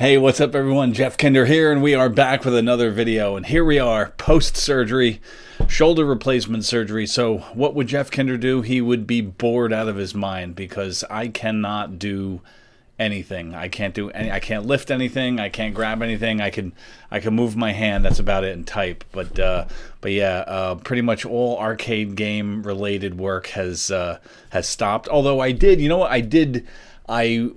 Hey, what's up everyone? Jeff Kinder here, and we are back with another video. And here we are, post-surgery, shoulder replacement surgery. So what would Jeff Kinder do? He would be bored out of his mind because I cannot do anything. I can't lift anything. I can't grab anything. I can move my hand. That's about it, and type. But yeah, pretty much all arcade game related work has stopped. Although I did, you know what I did? I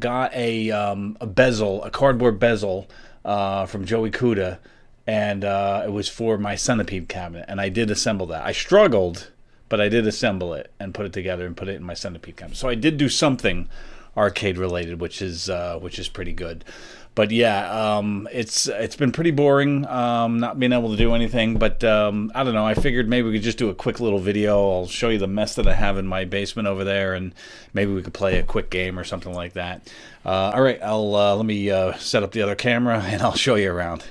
got a bezel, a cardboard bezel from Joey Cuda, and it was for my centipede cabinet, and I did assemble that. I struggled, but I did assemble it and put it together and put it in my centipede cabinet. So I did do something arcade related, which is pretty good. But yeah, it's been pretty boring not being able to do anything. But I don't know. I figured maybe we could just do a quick little video. I'll show you the mess that I have in my basement over there, and maybe we could play a quick game or something like that. All right, let me set up the other camera and I'll show you around.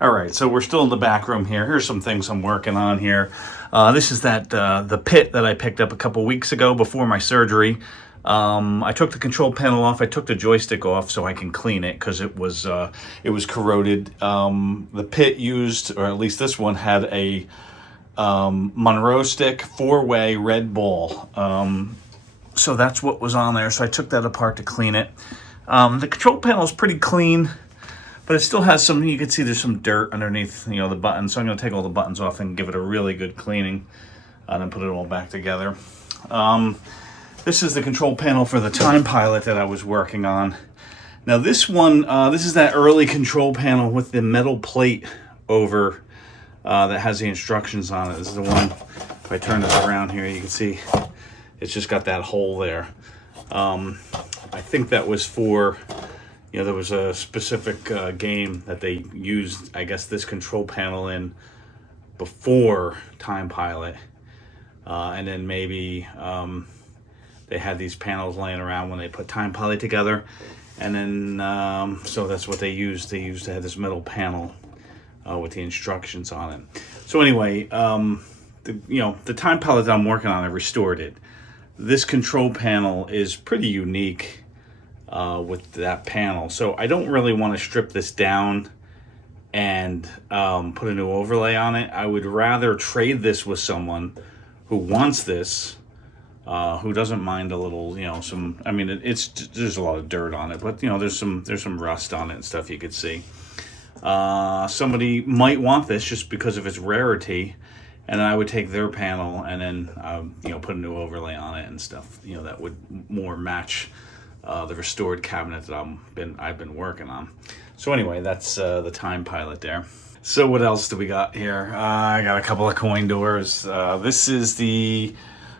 All right, so we're still in the back room here. Here's some things I'm working on here. This is the pit that I picked up a couple weeks ago before my surgery. I took the control panel off. I took the joystick off so I can clean it because it was corroded. The pit used, or at least this one, had a Monroe stick 4-way red ball. So that's what was on there. So I took that apart to clean it. The control panel is pretty clean, but it still has some, you can see there's some dirt underneath, the buttons. So I'm going to take all the buttons off and give it a really good cleaning and then put it all back together. This is the control panel for the Time Pilot that I was working on. Now this one, this is that early control panel with the metal plate over that has the instructions on it. This is the one, if I turn this around here, you can see it's just got that hole there. I think that was for, there was a specific game that they used, I guess, this control panel in before Time Pilot. And then maybe they had these panels laying around when they put Time Pilot together, and then so that's what they used. They used to have this metal panel with the instructions on it. So anyway, the Time Pilot that I'm working on, I restored it. This control panel is pretty unique with that panel, so I don't really want to strip this down and put a new overlay on it. I would rather trade this with someone who wants this. Who doesn't mind a little, some, I mean, there's a lot of dirt on it, but, there's some rust on it and stuff you could see. Somebody might want this just because of its rarity, and I would take their panel and then, put a new overlay on it and stuff, that would more match the restored cabinet that I've been working on. So anyway, that's the Time Pilot there. So what else do we got here? I got a couple of coin doors. This is the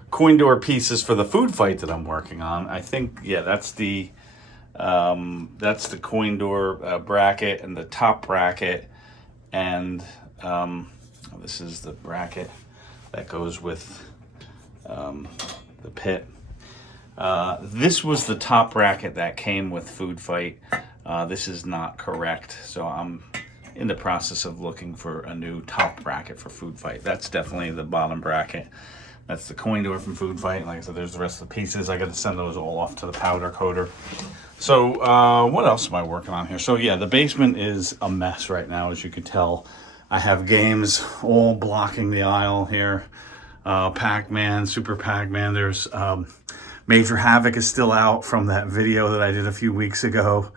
coin door pieces for the food fight that I'm working on. I think, yeah, that's the coin door bracket and the top bracket, and this is the bracket that goes with the pit. This was the top bracket that came with food fight. This is not correct, so I'm in the process of looking for a new top bracket for food fight. That's definitely the bottom bracket. That's the coin door from Food Fight. Like I said, there's the rest of the pieces. I got to send those all off to the powder coater. So what else am I working on here? So yeah, the basement is a mess right now, as you can tell. I have games all blocking the aisle here. Pac-Man, Super Pac-Man. There's Major Havoc is still out from that video that I did a few weeks ago.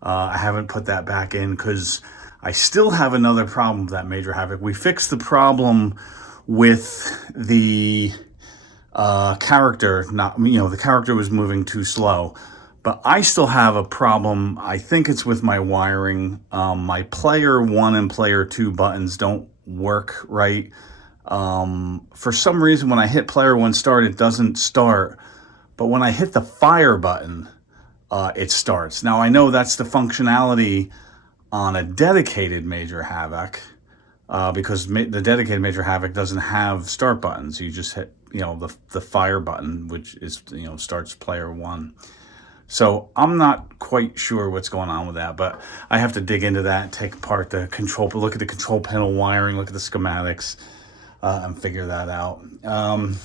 I haven't put that back in because I still have another problem with that Major Havoc. We fixed the problem with the character, the character was moving too slow, but I still have a problem. I think it's with my wiring. My player 1 and player 2 buttons don't work right. For some reason, when I hit player 1 start, it doesn't start, but when I hit the fire button, it starts. Now I know that's the functionality on a dedicated Major Havoc, because the dedicated Major Havoc doesn't have start buttons. You just hit, the fire button, which is, starts player 1. So I'm not quite sure what's going on with that, but I have to dig into that, take apart the control, look at the control panel wiring, look at the schematics, and figure that out.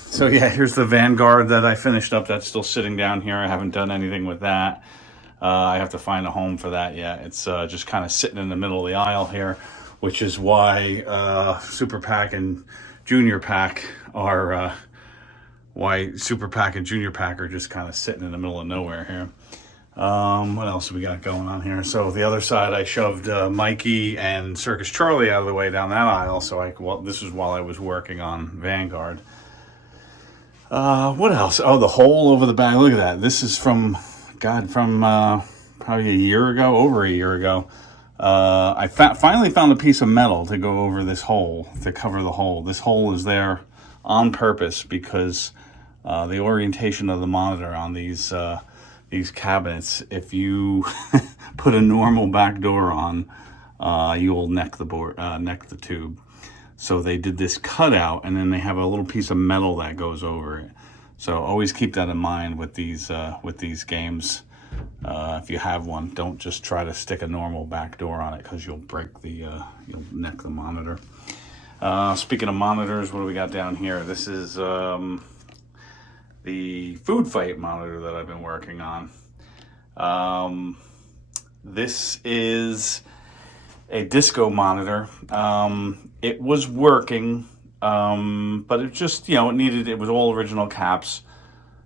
So yeah, here's the Vanguard that I finished up. That's still sitting down here. I haven't done anything with that. I have to find a home for that yet. It's just kind of sitting in the middle of the aisle here, which is why Super Pack and Junior Pack are why Super Pack and Junior Pack are just kind of sitting in the middle of nowhere here. What else we got going on here? So the other side, I shoved Mikey and Circus Charlie out of the way down that aisle. So this is while I was working on Vanguard. What else? Oh, the hole over the bag. Look at that. This is from probably a year ago, over a year ago. I finally found a piece of metal to go over this hole, to cover the hole. This hole is there on purpose because the orientation of the monitor on these cabinets, if you put a normal back door on, you will neck the tube. So they did this cutout, and then they have a little piece of metal that goes over it. So always keep that in mind with these games. If you have one, don't just try to stick a normal back door on it because you'll you'll neck the monitor. Speaking of monitors, what do we got down here? This is the Food Fight monitor that I've been working on. This is a disco monitor. It was working, but it just, it was all original caps.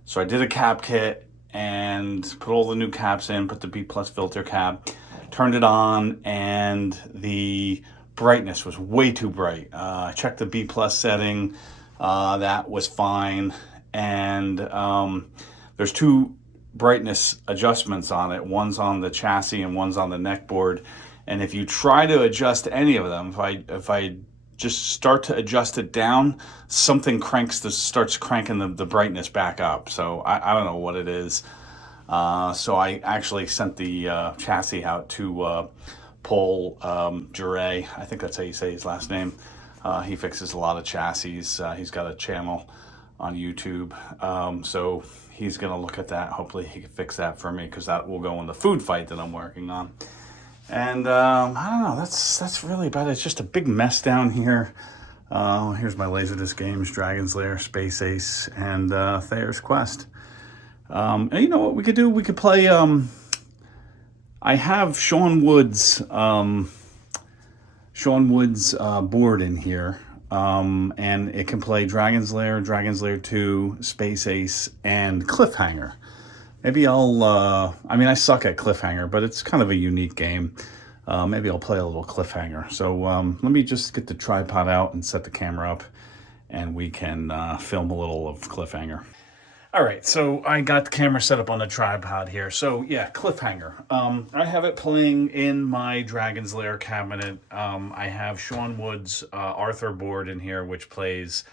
So I did a cap kit and put all the new caps in, put the B plus filter cap, turned it on, and the brightness was way too bright. I checked the B plus setting, that was fine. And there's two brightness adjustments on it. One's on the chassis and one's on the neck board. And if you try to adjust any of them, if I just start to adjust it down, something starts cranking the brightness back up. So I don't know what it is. So I actually sent the chassis out to Paul Jure. I think that's how you say his last name. He fixes a lot of chassis. He's got a channel on YouTube. So he's going to look at that. Hopefully he can fix that for me, because that will go in the Food Fight that I'm working on. And I don't know, that's really about it. It's just a big mess down here. Here's my laserdisc games: Dragon's Lair, Space Ace, and Thayer's Quest. And you know what we could do? We could play, I have Sean Wood's board in here. And it can play Dragon's Lair, Dragon's Lair 2, Space Ace, and Cliffhanger. Maybe I suck at Cliffhanger, but it's kind of a unique game. Maybe I'll play a little Cliffhanger. So let me just get the tripod out and set the camera up, and we can film a little of Cliffhanger. All right, so I got the camera set up on the tripod here. So yeah, Cliffhanger. I have it playing in my Dragon's Lair cabinet. I have Sean Wood's Arthur board in here, which plays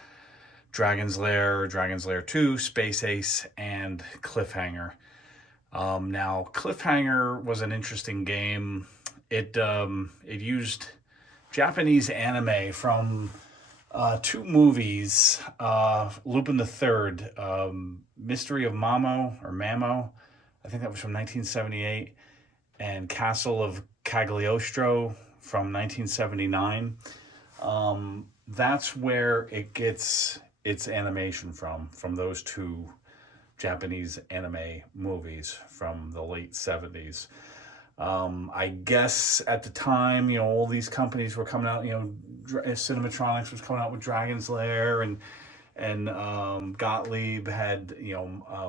Dragon's Lair, Dragon's Lair 2, Space Ace, and Cliffhanger. Now, Cliffhanger was an interesting game. It used Japanese anime from two movies, Lupin the Third, Mystery of Mamo, I think that was from 1978, and Castle of Cagliostro from 1979. That's where it gets its animation from those two Japanese anime movies from the late 70s. I guess at the time, all these companies were coming out, Cinematronics was coming out with Dragon's Lair, and Gottlieb had,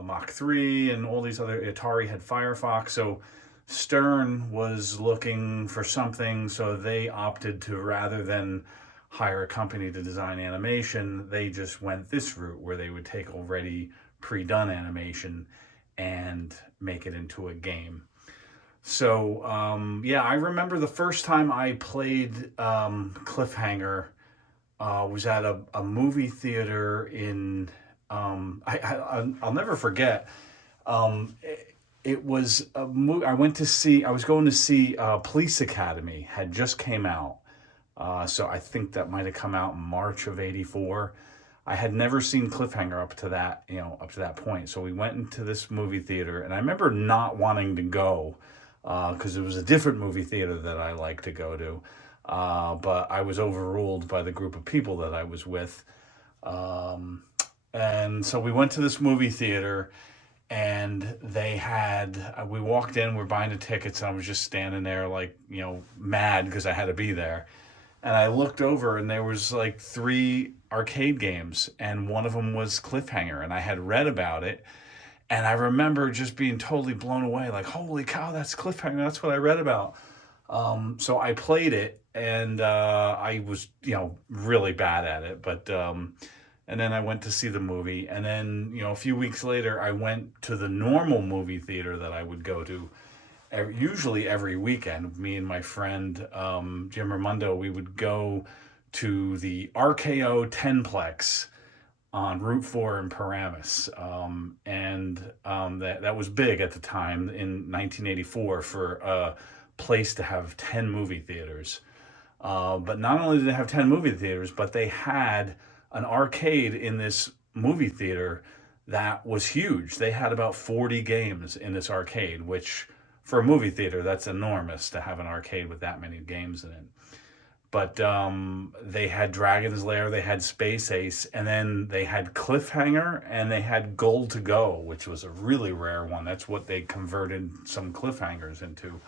Mach 3, and all these other, Atari had Firefox. So Stern was looking for something, so they opted to, rather than hire a company to design animation, they just went this route where they would take already pre-done animation and make it into a game. So, I remember the first time I played Cliffhanger was at a movie theater in, I'll never forget. It was a movie I was going to see Police Academy had just came out. So I think that might have come out in March of '84. I had never seen Cliffhanger up to that point. So we went into this movie theater, and I remember not wanting to go because it was a different movie theater that I like to go to. But I was overruled by the group of people that I was with. And so we went to this movie theater, and they had, we walked in, we're buying the tickets, and I was just standing there like, mad because I had to be there. And I looked over and there was like 3 arcade games, and one of them was Cliffhanger, and I had read about it. And I remember just being totally blown away, like, holy cow, that's Cliffhanger. That's what I read about. So I played it, and I was, really bad at it. But and then I went to see the movie, and then a few weeks later, I went to the normal movie theater that I would go to usually every weekend. Me and my friend Jim Ramundo, we would go to the RKO Tenplex on Route 4 in Paramus. That was big at the time in 1984 for a place to have 10 movie theaters. But not only did they have 10 movie theaters, but they had an arcade in this movie theater that was huge. They had about 40 games in this arcade, which for a movie theater, that's enormous to have an arcade with that many games in it. But they had Dragon's Lair, they had Space Ace, and then they had Cliffhanger, and they had Gold to Go, which was a really rare one. That's what they converted some Cliffhangers into.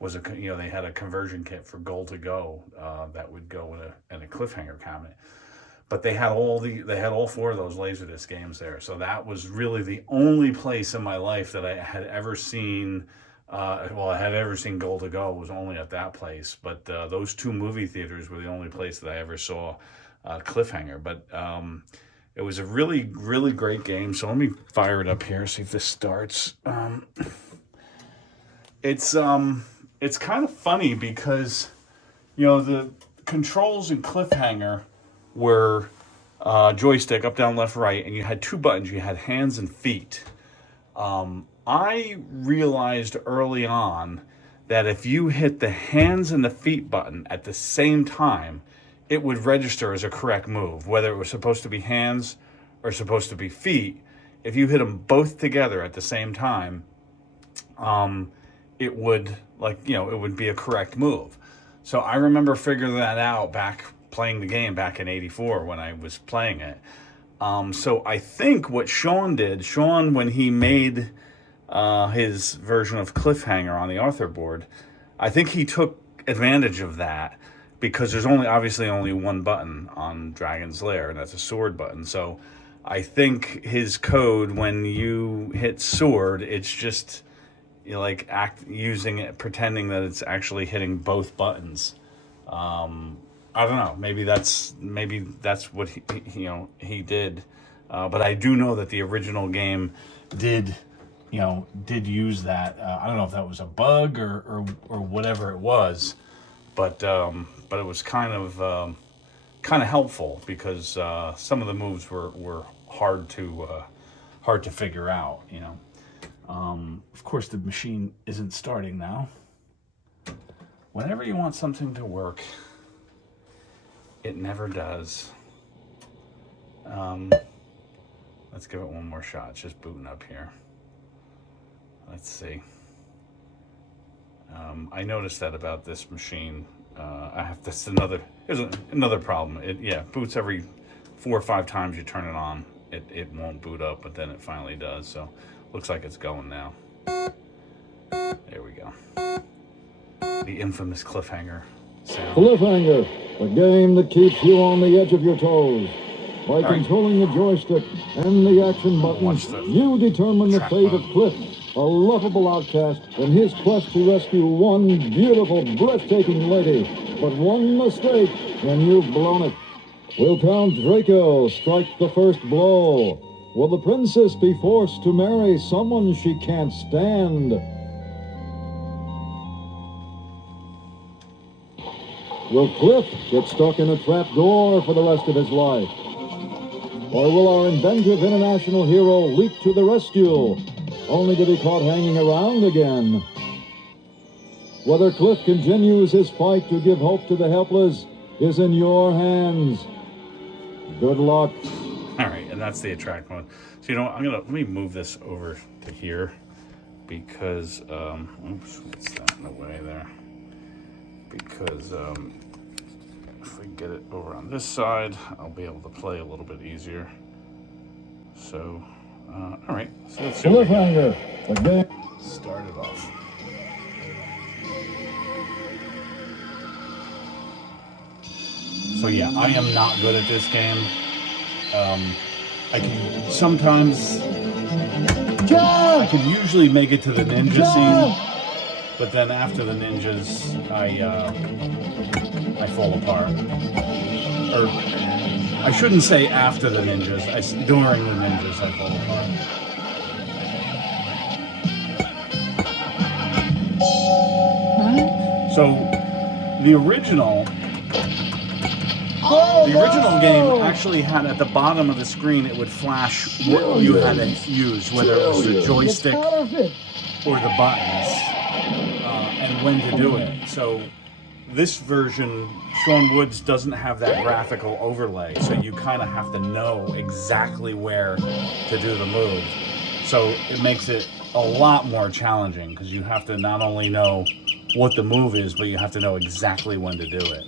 They had a conversion kit for Gold to Go that would go in a Cliffhanger cabinet. But they had all 4 of those Laserdisc games there. So that was really the only place in my life that I had ever seen. I had ever seen Gold to Go was only at that place, but those 2 movie theaters were the only place that I ever saw Cliffhanger. But it was a really, really great game. So let me fire it up here, see if this starts. It's kind of funny because the controls in Cliffhanger were joystick up, down, left, right, and you had 2 buttons. You had hands and feet. I realized early on that if you hit the hands and the feet button at the same time, it would register as a correct move, whether it was supposed to be hands or supposed to be feet. If you hit them both together at the same time, it would it would be a correct move. So I remember figuring that out back playing the game back in '84 when I was playing it. So I think what Sean did, when he made his version of Cliffhanger on the Arthur board, I think he took advantage of that because there's obviously only one button on Dragon's Lair, and that's a sword button. So I think his code, when you hit sword, it's just using it, pretending that it's actually hitting both buttons. I don't know. Maybe that's what he did. But I do know that the original game did use that. I don't know if that was a bug or whatever it was, but it was kind of helpful because some of the moves were hard to figure out. Of course, the machine isn't starting now. Whenever you want something to work, it never does. Let's give it one more shot. It's just booting up here. Let's see. I noticed that about this machine. Here's another problem. It boots every 4 or 5 times you turn it on. It won't boot up, but then it finally does. So looks like it's going now. There we go. The infamous Cliffhanger sound. Cliffhanger, a game that keeps you on the edge of your toes. By controlling the joystick and the action buttons, you determine the fate of Cliff, a lovable outcast in his quest to rescue one beautiful, breathtaking lady. But one mistake, and you've blown it. Will Count Draco strike the first blow? Will the princess be forced to marry someone she can't stand? Will Cliff get stuck in a trap door for the rest of his life? Or will our inventive international hero leap to the rescue, only to be caught hanging around again? Whether Cliff continues his fight to give hope to the helpless is in your hands. Good luck. All right, and that's the attract mode. So let me move this over to here because oops, what's that in the way there? Because if we get it over on this side, I'll be able to play a little bit easier. So All right, so let's see. Cliffhanger. The game. Start it off. So yeah, I am not good at this game. I can sometimes, I can usually make it to the ninja scene, but then after the ninjas, I fall apart. Or I shouldn't say after the ninjas. During the ninjas, I fall apart. So the original game actually had at the bottom of the screen, it would flash what you had to use, whether it was the joystick or the buttons, and when to do it. So this version, Sean Woods doesn't have that graphical overlay, so you kind of have to know exactly where to do the move. So it makes it a lot more challenging because you have to not only know what the move is, but you have to know exactly when to do it.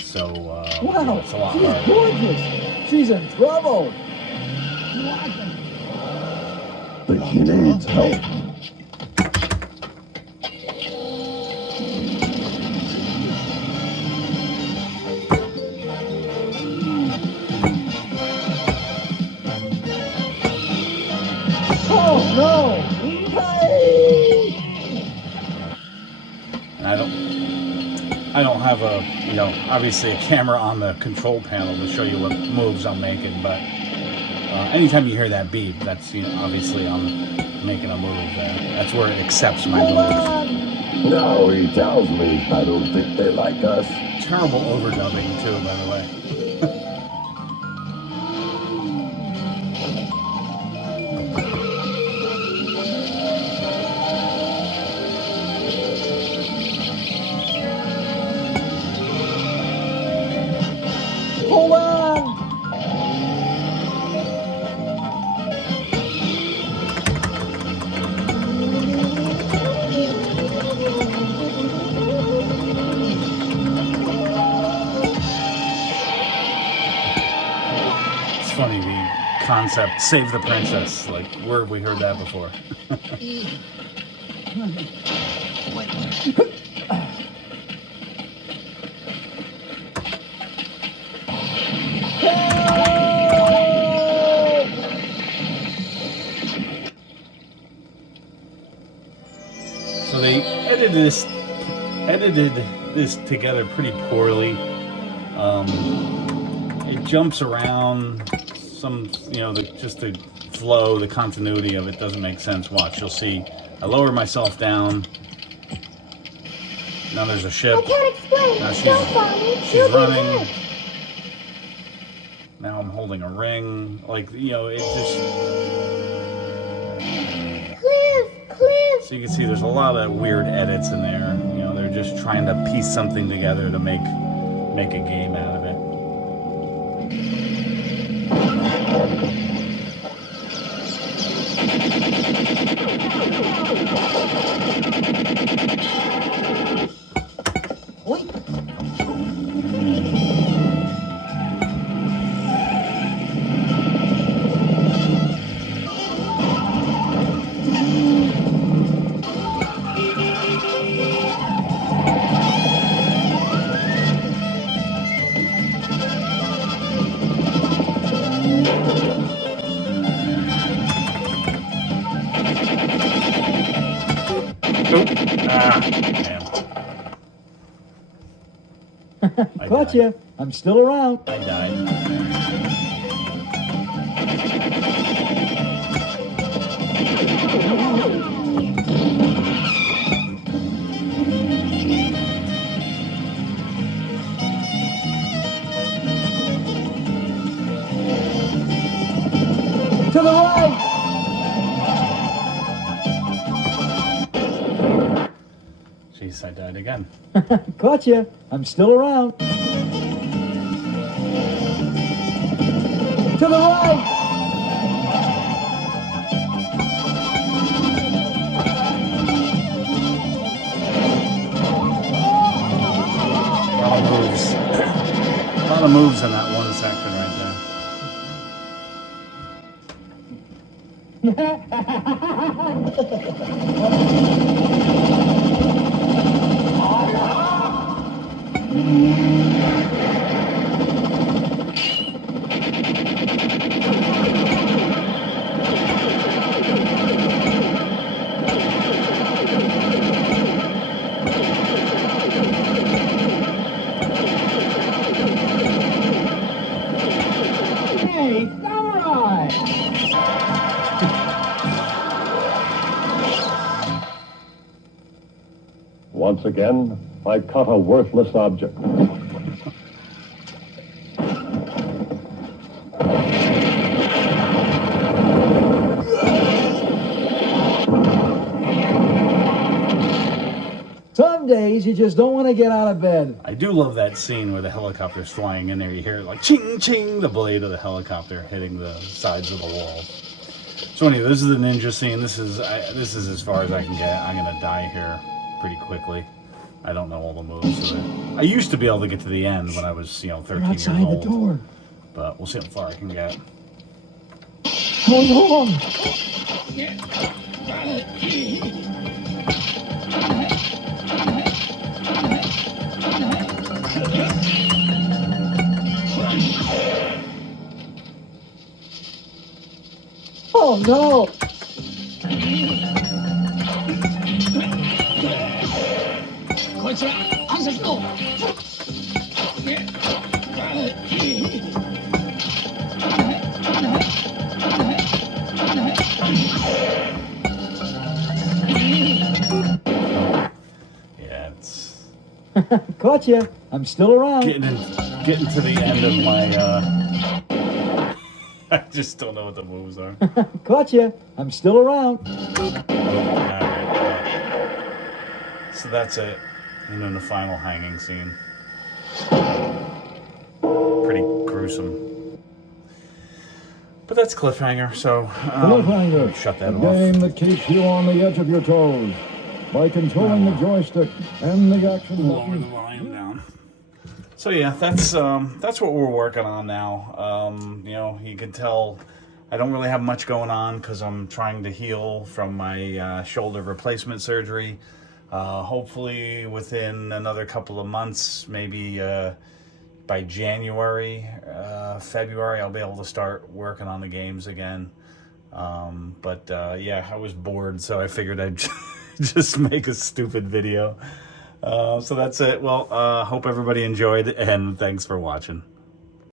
So, wow, it's a lot she's harder. gorgeous. She's in trouble. But she needs help. Oh no! And I don't have a, obviously a camera on the control panel to show you what moves I'm making, but anytime you hear that beep, that's, obviously I'm making a move there. That's where it accepts my moves. Now he tells me I don't think they like us. Terrible overdubbing too, by the way. Hold on! It's funny, the concept, save the princess, like, where have we heard that before? So they edited this together pretty poorly. It jumps around. Some, just the flow, the continuity of it doesn't make sense. Watch, you'll see. I lower myself down. Now there's a ship. I can't explain. Now Don't follow me. she's running. Now I'm holding a ring. Like, it just... Cliff. So you can see there's a lot of weird edits in there. They're just trying to piece something together to make a game out of it. Damn. Caught you. I'm still around. I died. To the right. Jeez, I died again. Caught you. I'm still around. To the right. A lot of moves. A lot of moves in that one section right there. Hey, samurai! Once again, I cut a worthless object. Some days you just don't want to get out of bed. I do love that scene where the helicopter's flying in there. You hear it like ching ching, the blade of the helicopter hitting the sides of the wall. So anyway, this is the ninja scene. This is as far as I can get. I'm gonna die here pretty quickly. I don't know all the moves. So I used to be able to get to the end when I was, 13 You're years outside old. the door. But we'll see how far I can get. Hold on. Oh no! Yeah, it's Caught you. I'm still around. getting to the end of my. I just don't know what the moves are. Caught you. I'm still around. Alright, so that's it. And then the final hanging scene. Pretty gruesome. But that's Cliffhanger, so Cliffhanger, shut that a off. game that keeps you on the edge of your toes. By controlling the joystick and the action Lower the button. volume down. So yeah, that's what we're working on now. You can tell I don't really have much going on because I'm trying to heal from my shoulder replacement surgery. Hopefully within another couple of months, maybe by January, February, I'll be able to start working on the games again. Yeah, I was bored, so I figured I'd just make a stupid video. So that's it. Well, hope everybody enjoyed, and thanks for watching.